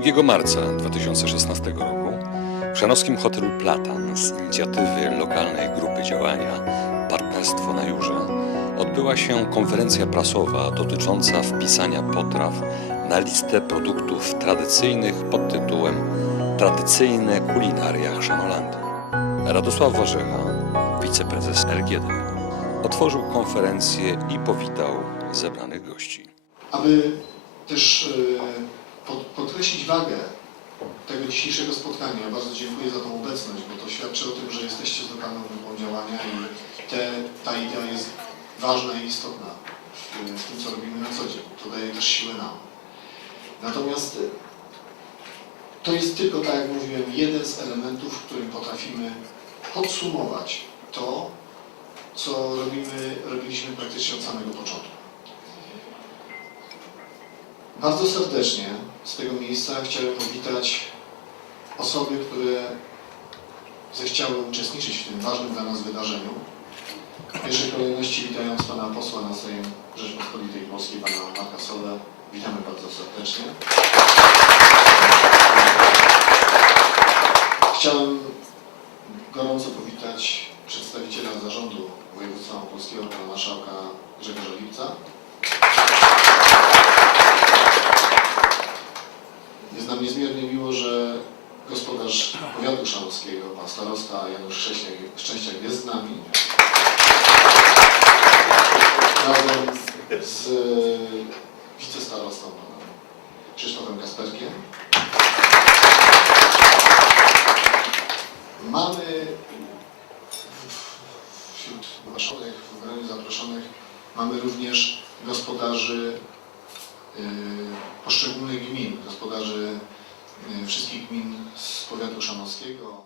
2 marca 2016 roku w szanowskim hotelu Platan z inicjatywy lokalnej grupy działania Partnerstwo na Jurze odbyła się konferencja prasowa dotycząca wpisania potraw na listę produktów tradycyjnych pod tytułem Tradycyjne kulinaria Chrzanolandii. Radosław Warzecha, wiceprezes RGD, otworzył konferencję i powitał zebranych gości. Aby też pod- podkreślić wagę tego dzisiejszego spotkania, bardzo dziękuję za tą obecność, bo to świadczy o tym, że jesteście z lokalną grupą działania i te, ta idea jest ważna i istotna w, tym, co robimy na co dzień. To daje też siłę nam. Natomiast to jest tylko, tak jak mówiłem, jeden z elementów, w którym potrafimy podsumować to, co robimy, robiliśmy praktycznie od samego początku. Bardzo serdecznie z tego miejsca chciałem powitać osoby, które zechciały uczestniczyć w tym ważnym dla nas wydarzeniu. W pierwszej kolejności witając Pana posła na Sejm Rzeczpospolitej Polskiej, Pana Marka Solę. Witamy bardzo serdecznie. Chciałem gorąco powitać przedstawiciela zarządu województwa małopolskiego, Pana Marszałka Grzegorza Lipca. Jest nam niezmiernie miło, że gospodarz powiatu szanowskiego, pan starosta Janusz Szczęśniak, Szczęściak jest z nami. Razem z wicestarostą panem Krzysztofem Kasperkiem. Mamy wśród zaproszonych, w gronie zaproszonych, mamy również gospodarzy y, poszczególnych gmin, gospodarzy y, wszystkich gmin z powiatu szanowskiego.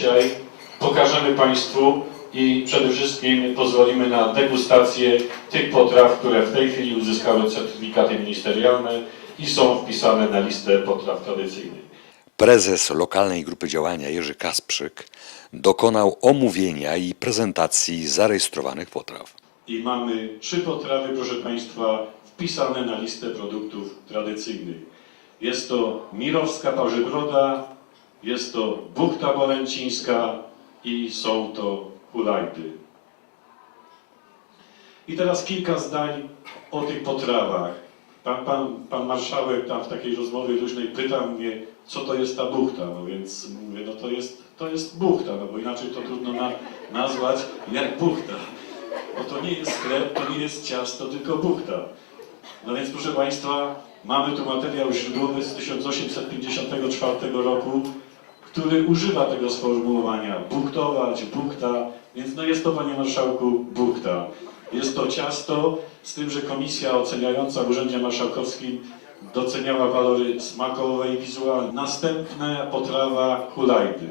Dzisiaj pokażemy Państwu i przede wszystkim pozwolimy na degustację tych potraw, które w tej chwili uzyskały certyfikaty ministerialne i są wpisane na listę potraw tradycyjnych. Prezes lokalnej grupy działania Jerzy Kasprzyk dokonał omówienia i prezentacji zarejestrowanych potraw. I mamy trzy potrawy, proszę Państwa, wpisane na listę produktów tradycyjnych. Jest to mirowska parzybroda, jest to buchta bolęcińska i są to hulajdy. I teraz kilka zdań o tych potrawach. Pan, pan, pan marszałek tam w takiej rozmowie luźnej pyta mnie, co to jest ta buchta, no więc mówię, no to jest, to jest buchta, no bo inaczej to trudno na, nazwać jak buchta. Bo to nie jest chleb, to nie jest ciasto, tylko buchta. No więc proszę Państwa, mamy tu materiał źródłowy z 1854 roku, który używa tego sformułowania buchtować, buchta, więc no jest to, Panie Marszałku, buchta. Jest to ciasto, z tym, że komisja oceniająca w Urzędzie Marszałkowskim doceniała walory smakowe i wizualne. Następna potrawa hulajdy.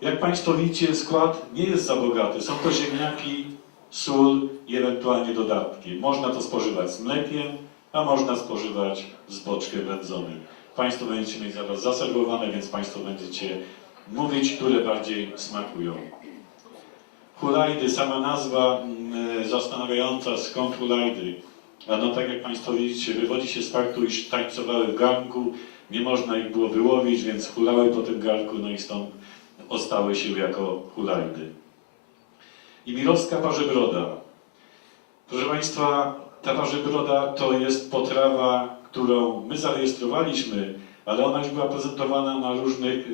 Jak Państwo widzicie, skład nie jest za bogaty. Są to ziemniaki, sól i ewentualnie dodatki. Można to spożywać z mlekiem, a można spożywać z boczkiem wędzonym. Państwo będziecie mieć zaraz zaserwowane, więc Państwo będziecie mówić, które bardziej smakują. Hulajdy, sama nazwa mm, zastanawiająca, skąd hulajdy. A no tak jak Państwo widzicie, wywodzi się z faktu, iż tańcowały w garnku, nie można ich było wyłowić, więc hulały po tym garnku, no i stąd ostały się jako hulajdy. I mirowska parzybroda. Proszę Państwa, ta parzybroda to jest potrawa, którą my zarejestrowaliśmy, ale ona już była prezentowana na różnych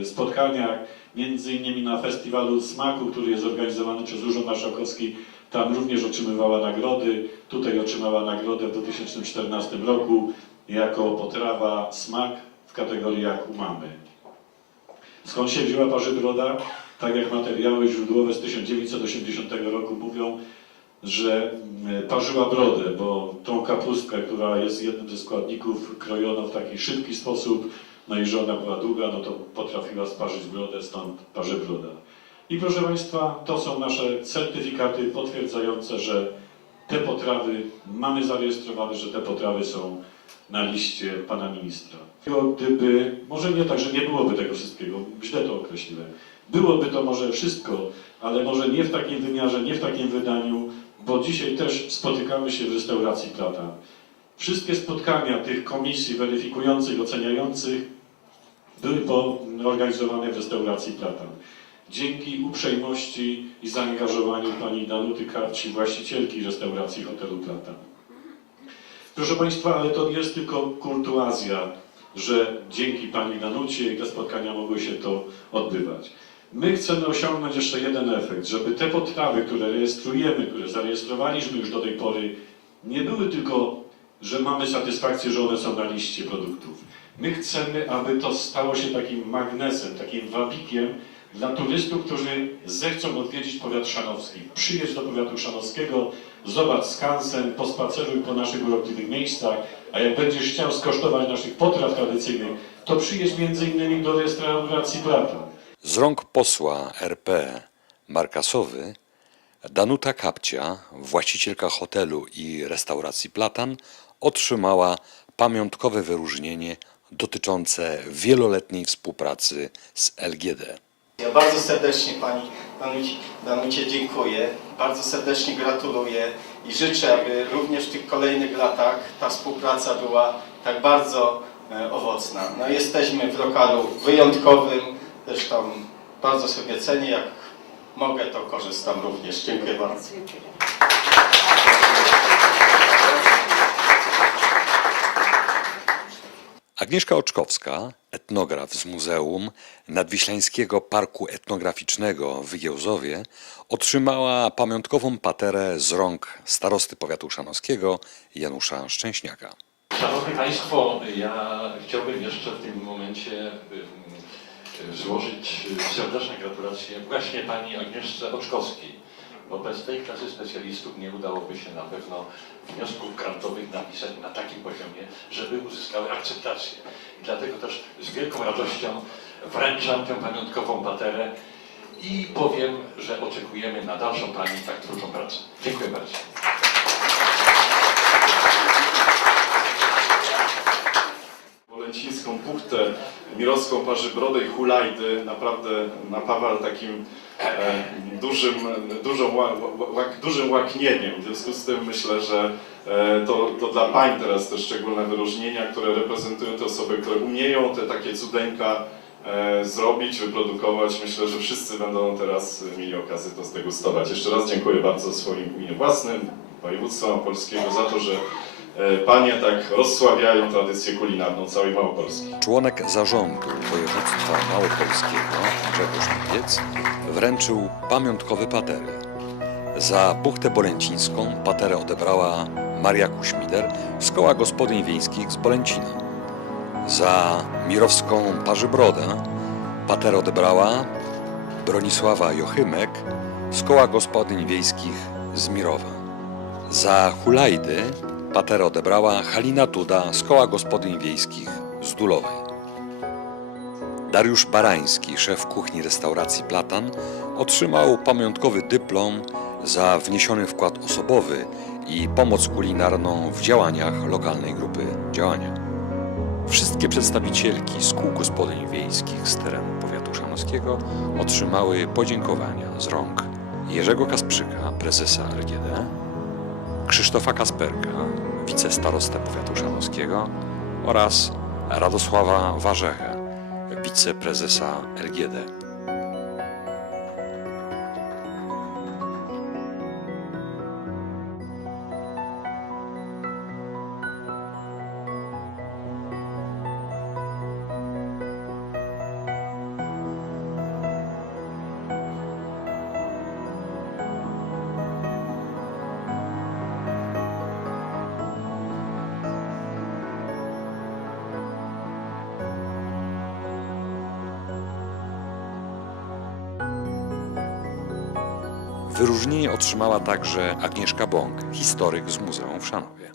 y, spotkaniach, między innymi na Festiwalu Smaku, który jest organizowany przez Urząd Marszałkowski. Tam również otrzymywała nagrody. Tutaj otrzymała nagrodę w 2014 roku jako potrawa smak w kategoriach umamy. Skąd się wzięła parzybroda? Tak jak materiały źródłowe z 1980 roku mówią, że mm, parzyła brodę, bo tą kapustkę, która jest jednym ze składników, krojono w taki szybki sposób, no i że ona była długa, no to potrafiła sparzyć brodę, stąd parzybroda. I proszę Państwa, to są nasze certyfikaty potwierdzające, że te potrawy mamy zarejestrowane, że te potrawy są na liście Pana Ministra. Gdyby, może nie tak, że nie byłoby tego wszystkiego, źle to określiłem. Byłoby to może wszystko, ale może nie w takim wymiarze, nie w takim wydaniu, bo dzisiaj też spotykamy się w restauracji Platan. Wszystkie spotkania tych komisji weryfikujących, oceniających były organizowane w restauracji Platan. Dzięki uprzejmości i zaangażowaniu pani Danuty Karci, właścicielki restauracji hotelu Platan. Proszę Państwa, ale to nie jest tylko kurtuazja, że dzięki pani Danucie te spotkania mogły się to odbywać. My chcemy osiągnąć jeszcze jeden efekt, żeby te potrawy, które rejestrujemy, które zarejestrowaliśmy już do tej pory, nie były tylko, że mamy satysfakcję, że one są na liście produktów. My chcemy, aby to stało się takim magnesem, takim wabikiem dla turystów, którzy zechcą odwiedzić powiat szanowski. Przyjedź do powiatu szanowskiego, zobacz skansen, pospaceruj po naszych urokliwych miejscach, a jak będziesz chciał skosztować naszych potraw tradycyjnych, to przyjedź między innymi do restauracji Plata. Z rąk posła RP Markasowy Danuta Kapcia, właścicielka hotelu i restauracji Platan, otrzymała pamiątkowe wyróżnienie dotyczące wieloletniej współpracy z LGD. Ja bardzo serdecznie Pani Danucie, Danucie dziękuję, bardzo serdecznie gratuluję i życzę, aby również w tych kolejnych latach ta współpraca była tak bardzo e, owocna. No, jesteśmy w lokalu wyjątkowym, zresztą bardzo sobie cenię, jak mogę to korzystam również. Dziękuję bardzo. Agnieszka Oczkowska, etnograf z Muzeum Nadwiślańskiego Parku Etnograficznego w Giełzowie, otrzymała pamiątkową paterę z rąk starosty powiatu szanowskiego Janusza Szczęśniaka. Szanowni Państwo, ja chciałbym jeszcze w tym momencie złożyć y, serdeczne gratulacje właśnie Pani Agnieszce Oczkowskiej, bo bez tej klasy specjalistów nie udałoby się na pewno wniosków grantowych napisać na takim poziomie, żeby uzyskały akceptację. I dlatego też z wielką radością wręczam tę pamiątkową paterę i powiem, że oczekujemy na dalszą Pani tak trudną pracę. Dziękuję bardzo. Wolęcińską buchtę, Mirowską Parzybrodę i Hulajdy naprawdę napawa takim e, dużym, dużą, dużym łaknieniem. W związku z tym myślę, że e, to, to dla pań teraz te szczególne wyróżnienia, które reprezentują te osoby, które umieją te takie cudeńka e, zrobić, wyprodukować. Myślę, że wszyscy będą teraz mieli okazję to zdegustować. Jeszcze raz dziękuję bardzo swoim imieniu własnym, województwa polskiego za to, że panie tak rozsławiają tradycję kulinarną całej Małopolski. Członek zarządu województwa małopolskiego Grzegorz Lipiec wręczył pamiątkowe patery. Za buchtę bolęcińską paterę odebrała Maria Kuśmider z koła gospodyń wiejskich z Bolęcina. Za mirowską Parzybrodę paterę odebrała Bronisława Jochymek z koła gospodyń wiejskich z Mirowa. Za hulajdy paterę odebrała Halina Tuda z koła gospodyń wiejskich z Dulowej. Dariusz Barański, szef kuchni restauracji Platan, otrzymał pamiątkowy dyplom za wniesiony wkład osobowy i pomoc kulinarną w działaniach lokalnej grupy działania. Wszystkie przedstawicielki z kół gospodyń wiejskich z terenu powiatu szanowskiego otrzymały podziękowania z rąk Jerzego Kasprzyka, prezesa LGD, Krzysztofa Kasperka, wicestarostę powiatu szanowskiego oraz Radosława Warzechę, wiceprezesa LGD. Wyróżnienie otrzymała także Agnieszka Bąk, historyk z Muzeum w Szanowie.